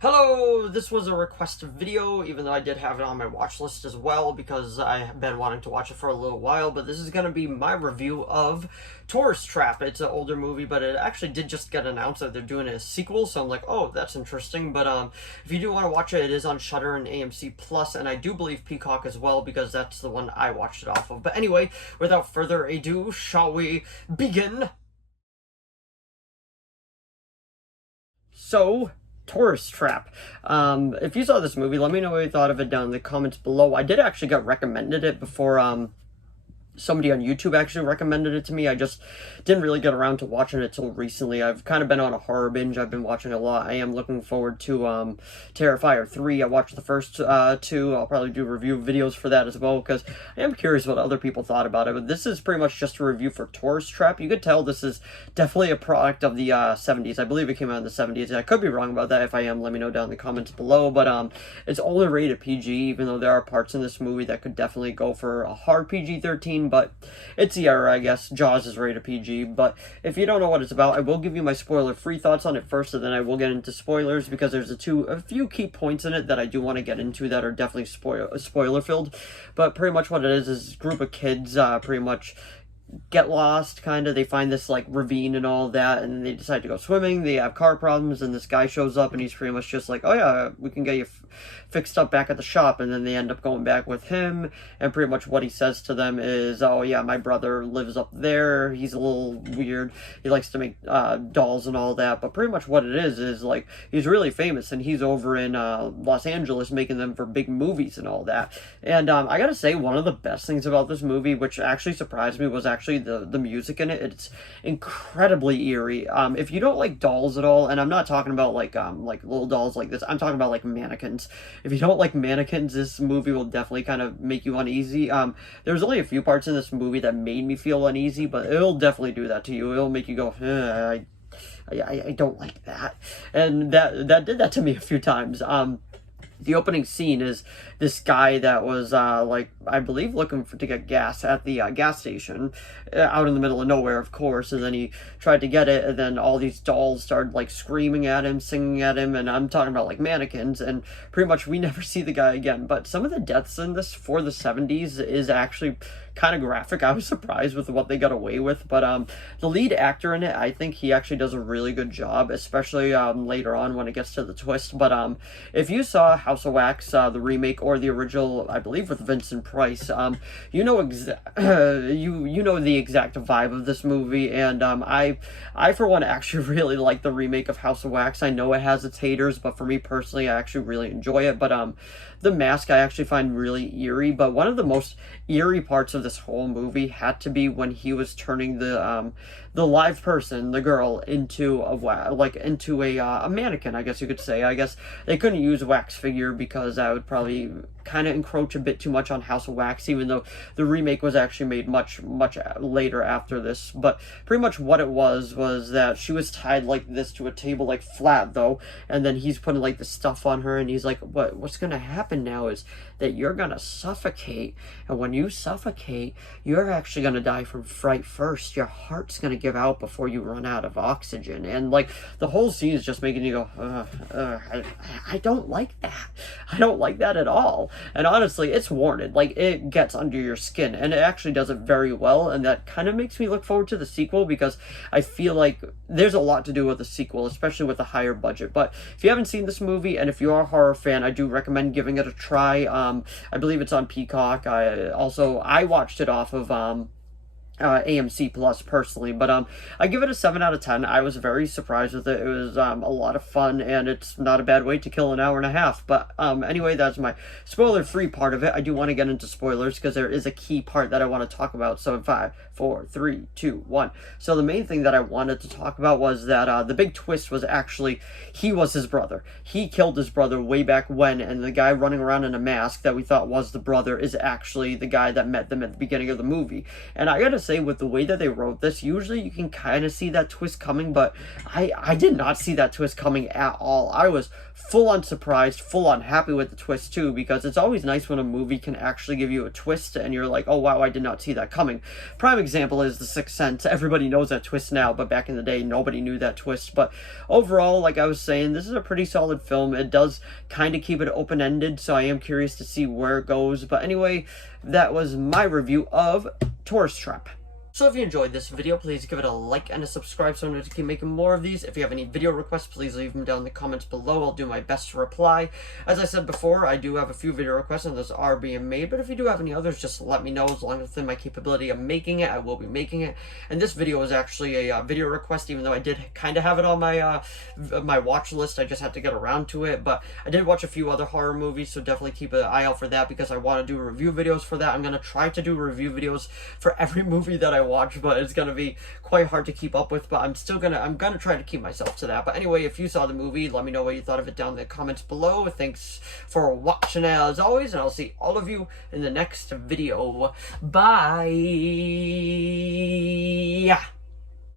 Hello, this was a requested video, even though I did have it on my watch list as well because I have been wanting to watch it for a little while, but this is going to be my review of Tourist Trap. It's an older movie, but it actually did just get announced that they're doing a sequel, so I'm like, oh, that's interesting, but if you do want to watch it, it is on Shudder and AMC Plus, and I do believe Peacock as well, because that's the one I watched it off of. But anyway, without further ado, shall we begin? So, Tourist Trap. If you saw this movie, let me know what you thought of it down in the comments below. I did actually get recommended it before, somebody on YouTube actually recommended it to me. I just didn't really get around to watching it till recently. I've kind of been on a horror binge. I've been watching a lot. I am looking forward to Terrifier 3. I watched the first two. I'll probably do review videos for that as well, because I am curious what other people thought about it. But this is pretty much just a review for Tourist Trap. You could tell this is definitely a product of the 70s. I believe it came out in the 70s. I could be wrong about that. If I am, let me know down in the comments below. But it's only rated PG, even though there are parts in this movie that could definitely go for a hard PG-13, but it's the era, I guess. Jaws is rated PG, but if you don't know what it's about, I will give you my spoiler-free thoughts on it first, and then I will get into spoilers, because there's a few key points in it that I do want to get into that are definitely spoiler-filled. But pretty much what it is a group of kids pretty much get lost, kind of. They find this, like, ravine and all that, and they decide to go swimming. They have car problems, and this guy shows up, and he's pretty much just like, oh yeah, we can get you fixed up back at the shop. And then they end up going back with him, and pretty much what he says to them is, oh yeah, my brother lives up there. He's a little weird. He likes to make dolls and all that. But pretty much what it is like, he's really famous, and he's over in Los Angeles making them for big movies and all that. And I gotta say, one of the best things about this movie, which actually surprised me, was actually the music in it. It's incredibly eerie. If you don't like dolls at all, and I'm not talking about like little dolls like this, I'm talking about like mannequins. If you don't like mannequins, this movie will definitely kind of make you uneasy. There's only a few parts in this movie that made me feel uneasy, but it'll definitely do that to you. It'll make you go, I don't like that. And that did that to me a few times. The opening scene is this guy that was, like, I believe looking to get gas at the gas station, out in the middle of nowhere, of course, and then he tried to get it, and then all these dolls started, like, screaming at him, singing at him, and I'm talking about, like, mannequins, and pretty much we never see the guy again. But some of the deaths in this for the 70s is actually kind of graphic. I was surprised with what they got away with, but the lead actor in it, I think he actually does a really good job, especially later on when it gets to the twist. But if you saw House of Wax, the remake, or the original, I believe with Vincent Price, you know you know the exact vibe of this movie. And I for one actually really like the remake of House of Wax. I know it has its haters, but for me personally, I actually really enjoy it. But the mask I actually find really eerie, but one of the most eerie parts of this whole movie had to be when he was turning the live person, the girl, into a mannequin, I guess you could say. I guess they couldn't use a wax figure because that would probably kind of encroach a bit too much on House of Wax, even though the remake was actually made much later after this. But pretty much what it was that she was tied like this to a table, like flat though, and then he's putting like the stuff on her, and he's like, what's gonna happen now is that you're gonna suffocate, and when you suffocate, you're actually gonna die from fright first. Your heart's gonna give out before you run out of oxygen. And like, the whole scene is just making you go, I don't like that. I don't like that at all. And honestly, it's warranted. Like, it gets under your skin, and it actually does it very well, and that kind of makes me look forward to the sequel, because I feel like there's a lot to do with the sequel, especially with a higher budget. But if you haven't seen this movie, and if you are a horror fan, I do recommend giving it a try. I believe it's on Peacock. I watched it off of AMC Plus personally, but I give it a 7 out of 10. I was very surprised with it. It was a lot of fun, and it's not a bad way to kill an hour and a half. But anyway, that's my spoiler-free part of it. I do want to get into spoilers because there is a key part that I want to talk about. So in 5, 4, 3, 2, 1. So the main thing that I wanted to talk about was that the big twist was actually he was his brother. He killed his brother way back when, and the guy running around in a mask that we thought was the brother is actually the guy that met them at the beginning of the movie. And I gotta say, with the way that they wrote this, usually you can kind of see that twist coming, but I did not see that twist coming at all. I was full on surprised, full on happy with the twist too, because it's always nice when a movie can actually give you a twist and you're like, oh wow, I did not see that coming. Prime example is The Sixth Sense. Everybody knows that twist now, but back in the day, nobody knew that twist. But overall, like I was saying, this is a pretty solid film. It does kind of keep it open-ended, so I am curious to see where it goes. But anyway, that was my review of Tourist Trap. So if you enjoyed this video, please give it a like and a subscribe so I know to keep making more of these. If you have any video requests, please leave them down in the comments below. I'll do my best to reply. As I said before, I do have a few video requests and those are being made, but if you do have any others, just let me know. As long as within my capability of making it, I will be making it. And this video is actually a video request, even though I did kind of have it on my my watch list. I just had to get around to it, but I did watch a few other horror movies, so definitely keep an eye out for that because I want to do review videos for that. I'm going to try to do review videos for every movie that I watch, but it's gonna be quite hard to keep up with, but I'm gonna try to keep myself to that. But anyway, if you saw the movie, let me know what you thought of it down in the comments below. Thanks for watching as always, and I'll see all of you in the next video. Bye.